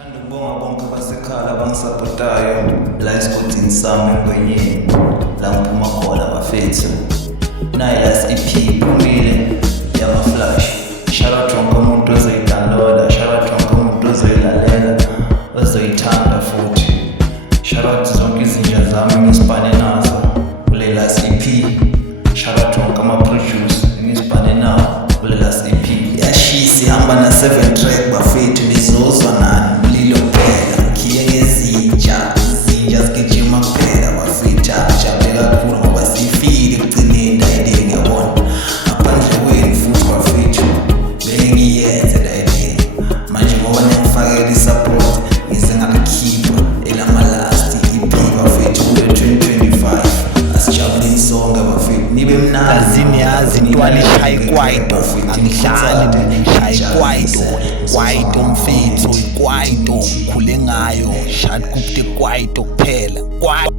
Ngithanda ukubonga bonke abasekhaya abangisapotayo la esigodini sami eMgwenyeni la ngiphuma khona bafethu. Nayi last EP iphumile yama-Flash. Shout out wonke umuntu ozoyi-downloada, shout out wonke umuntu ozoyilalela, ozoyithanda futhi. Shout out zonke izinja zami engisibhane nazo kule last EP. Shout out wonke ama-producer engisibhane nawo kule last EP. Yashisa ihamba na-7 track bafethu lizozwa nani mlilo kuphela. Khiye ngezinja, izinja zigijima kuphela bafethu. Ajabule kakhulu ngoba sifile ekugcineni la ngiyabona. Ngaphandle kwenu futhi bafethu bengiyenze la manje ngoba niyangifakela i-support ngize ngalikhipha elama-last EP bafethu kule 2025. Asijabuleni sonke bafethu nibe mnandi. Yazi ntwana ishaye kwaito, angidlali mina ishaye kwaito mfethu, ikwaito khule ngayo, shot kupte kwaito kuphela.